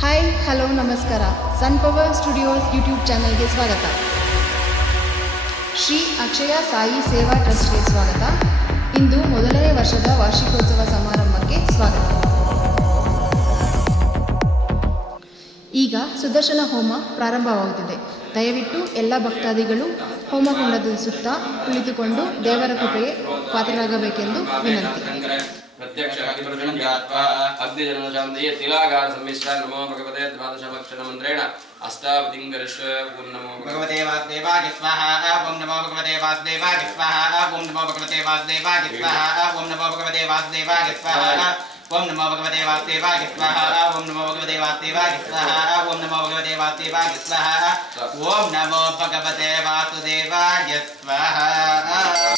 Hi hello ನಮಸ್ಕಾರ ಸನ್ power studios YouTube ಚಾನಲ್ಗೆ ಸ್ವಾಗತ. ಶ್ರೀ ಅಕ್ಷಯ ಸಾಯಿ ಸೇವಾ ಟ್ರಸ್ಟ್ಗೆ ಸ್ವಾಗತ. ಇಂದು ಮೊದಲನೇ ವರ್ಷದ ವಾರ್ಷಿಕೋತ್ಸವ ಸಮಾರಂಭಕ್ಕೆ ಸ್ವಾಗತ. ಈಗ ಸುದರ್ಶನ ಹೋಮ ಪ್ರಾರಂಭವಾಗುತ್ತಿದೆ. ದಯವಿಟ್ಟು ಎಲ್ಲ ಭಕ್ತಾದಿಗಳು ಹೋಮಕುಂಡದ ಸುತ್ತ ಕುಳಿತುಕೊಂಡು ದೇವರ ಕೃಪೆಗೆ ಪಾತ್ರರಾಗಬೇಕೆಂದು ವಿನಂತಿ. प्रत्यक्षाग्निप्रशनं ज्ञात्वा अग्निजनशान्तिलागार सम्मिश्रा नमो भगवते द्वादशभक्षणमन्त्रेण अष्टावतिं गरिष्व ॐ नमो भगवते वासुदेवाय स्वाहा ॐ नमो भगवते वासुदेवाय स्वाहा ॐ नमो भगवते वासुदेवाय स्वाहा ॐ नमो भगवते वासुदेवाय स्वाहा ओम नमो भगवते वासुदेवाय स्वाहा ओम नमो भगवते वासुदेवाय स्वाहा ओम नमो भगवते वासुदेवाय स्वाहा ओम नमो भगवते वासुदेवाय स्वाहा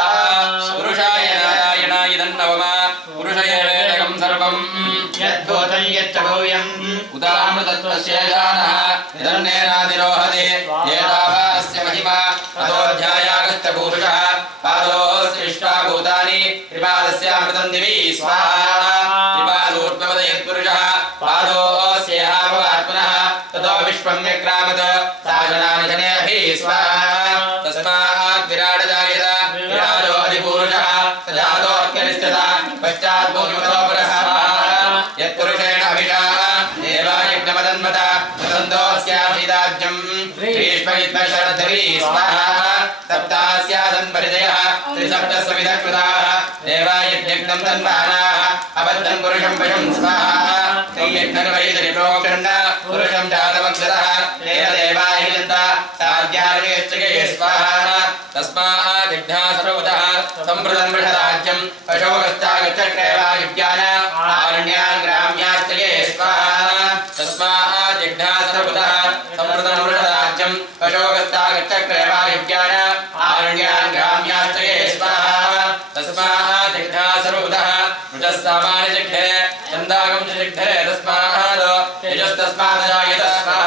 पुरुषयेकं सर्वम् यद्भूतं यच्च भूयम् उदामृतत्वशेषानः निधन्नेनादिरोहते एतावास्य महिमा ततोऽध्यायागश्च पूरुषः पादोऽस्तिष्ठा भूतानि त्रिपादस्यामृतं दिवि स्वाहा त्रिपादोर्ध्वपदयत्पुरुषः पादोऽस्येहाभवात् पुनः ततो विश्वं व्यक्रामत् साजनानि जनेभिः स्वाहा पश्चात् भूमिमतो पुरः यत्पुरुषेण अभिषा देवायज्ञमदन्मत वसन्तोऽस्यासीदाज्यम् भीष्मविद्मशरद्धवी स्वाहा सप्तास्यासन् परिचयः त्रिसप्तस्वविधकृताः देवायज्ञम् तन्मानाः अबद्धम् पुरुषम् पशुम् स्वाहा तैयज्ञर्वैतरिप्रोक्षण्ण पुरुषम् जातमक्षरः तेन देवाय जन्ता साध्यार्यश्चये स्वाहा तस्मात् विघ्ना सर्वतः सम्प्रसम्प्रसदाज्यम् अशोकश्चागच्छक्रैवायुज्ञान आरण्यान् ग्राम्याश्चये स्वाहा तस्मादिघ्नासपुतः सम्प्रसम्प्रसदाज्यम् अशोकश्चागच्छक्रैवायुज्ञान आरण्यान् ग्राम्याश्चये स्वाहा तस्मादिघ्नासर्वतः मृतः सामान्यजिघ्ने चन्दागं च जिघ्ने तस्मात् यजस्तस्मात् जायतस्मात्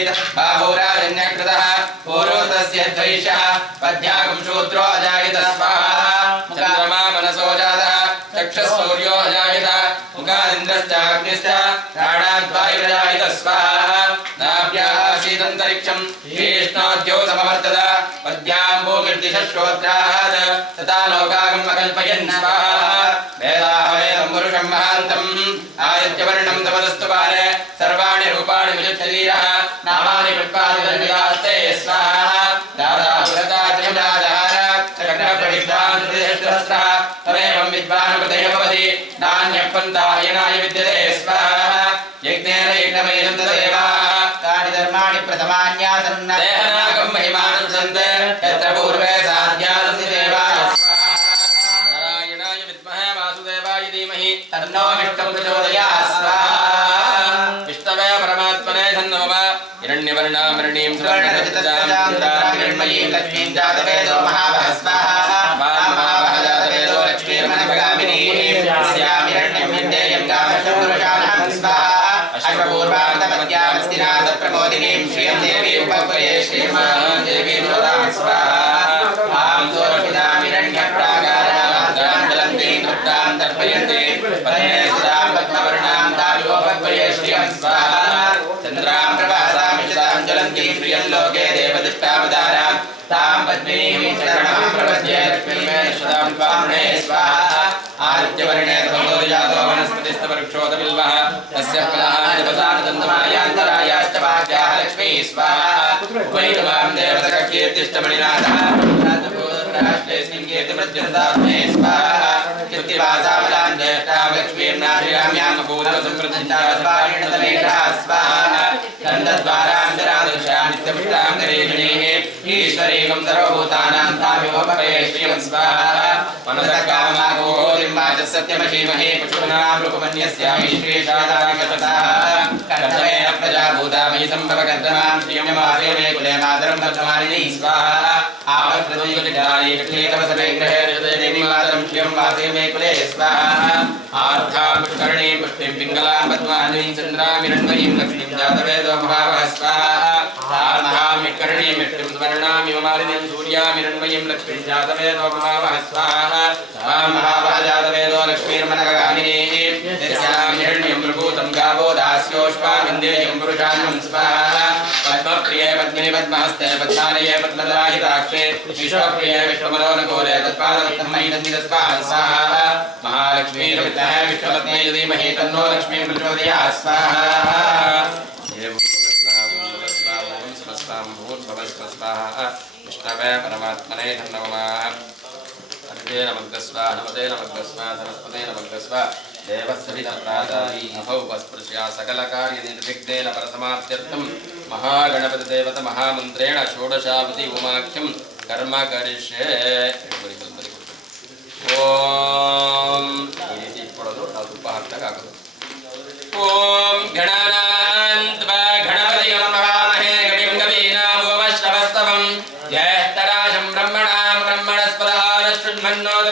बाहुराजन्यकृतः पूर्वो तस्य द्वैषः पद्यागं शूद्रो अजायत स्वाहा चन्द्रमा मनसो जातः चक्षुसूर्यो अजायत मुखादिन्द्रश्चाग्निश्च प्राणाद्वायुरजायत स्वाहा नाभ्यासीदन्तरिक्षम् ईष्णाद्यो समवर्तत पद्याम्बोगिर्दिशश्रोत्रात् तथा लोकागम् अकल्पयन् स्वाहा वेदाहवेदं पुरुषं महान्तम् आदित्यवर्णं तमदस्तु पारे ధీమహి నాణ్యపందాయనాయ విద్యతే స్మ యజ్ఞేన యజ్ఞమయం తదేవ. తాని ధర్మాణి ప్రథమాన్యాసన్న దేహనాగం మహిమానం సంతే. యత్ర పూర్వే సాధ్యాసంతి దేవాస్మ నారాయణాయ విద్మహే వాసుదేవాయ ధీమహి. తన్నో విష్ణు ప్రచోదయాస్మ విష్ణవే పరమాత్మనే ధన్నోమ హిరణ్యవర్ణామరణీం సువర్ణరజతాం నిర్మయీం లక్ష్మీం జాతవేదో మహాభస్మః भगवतिनीं श्रियं देवी उपप्रिये श्रीमान् देवी नोदां स्वाहा आं सोर्पितां हिरण्यप्राकाराद्रान्तलं ते नृप्तां तर्पयन्ते। पदने सुरां पद्मवर्णां तां लोपप्रिये श्रियं स्वाहा। चन्द्रां प्रभासामिषतां ज्वलन्तीं श्रियं लोके देवदृष्टावतारां। तां पद्मिनीं शरणं प्रपद्ये लक्ष्मीमेश्वरां त्वामणे स्वाहा। आदित्यवर्णे तमो जातो वनस्पतिस्तपरिक्षोतबिल्वः तस्य फलाः स्वाहा वैरवां देवतकीर्तिष्टमणिनाथः राष्ट्रेऽस्मिन् कीर्तिमृत्युर्दात्मे स्वाहा कृत्तिवासावलां ज्येष्ठां लक्ष्मीं नाशिराम्यां भूतसम्प्रतिष्ठास्वामिणतमेषः स्वाहा दन्तद्वारान्तरादृशां नित्यपुष्टां गरीषिणीः ईश्वरीकं सर्वभूतानां तामिवोपये श्रीमन् स्वाहा मनसः कामागोरिं वाचः सत्यमशीमहे पुष्पनां रूपमन्यस्यामि श्रीशादाविकसताः कर्तमेन प्रजाभूता मयि सम्भव कर्तमां श्रियममासे मे कुले मातरं भद्रमालिनी स्वाहा आपस्कृतयुलिकानि कृष्णेतवसमे ग्रहे हृदयदेवी मातरं श्रियं वासे मे कुले स्वाहा आर्धां पुष्करणीं पुष्टिं पिङ्गलां पद्मानीं चन्द्रामिरण्मयीं लक्ष्मीं जातवेदो महावः स्वाहा आर्धां विकर्णीं मिष्टिं स्वर्णामिव मालिनीं सूर्यामिरण्मयीं लक्ष्मीं जातवेदो महावः स्वाहा तां महावः जातवेदो लक्ष्मीर्मनगगामिनी यस्यां हिरण्यं प्रभूतं गावो दास्योष्माविन्देयं पुरुषान्नं स्वाहा प्रिय पद्मिनि पद्महस्ते पद्मालये पद्मदाहिताक्षे विश्वप्रिय विश्वमनोनुकूले तत्पादवत्तमयि तन्निरस्मान् स्वाहा। महालक्ष्मी विद्महे तन्नो लक्ष्मी प्रचोदया स्वाहा विष्णवे परमात्मने धन्नवमाः नमग्रस्वा नमदे नमग्रस्वा सरस्वते नमग्रस्वा देवस्य विदप्रादारी नभौ वस्पृशया सकलकार्यनिर्विघ्नेन परसमाप्त्यर्थम्। మహాగణపతిదేవత మహామంత్రేణ షోడశావతి ఉమాఖ్యం కర్మ కరిష్యే ఓం ఏది ఇప్పుడదు నా తుప్ప హర్త కాకదు ఓం గణానాంత గణపతి మహామహే గణిం గవీనామోవశ్రవస్తవం జ్యేష్ఠరాజం బ్రహ్మణాం బ్రహ్మణస్పద ఆనశృణ్మన్నోద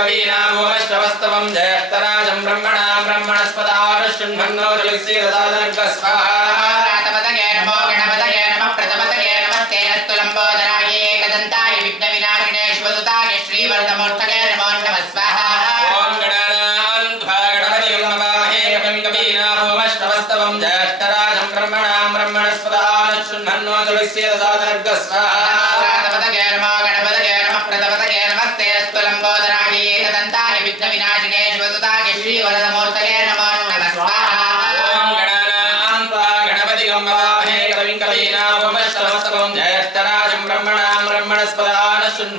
कवीनामोश्रवस्तवम् जयस्तराजम् ब्रह्मणा ब्रह्मणस्पदानुशृण्भन्नो जलस्य रदानर्गस्वाहा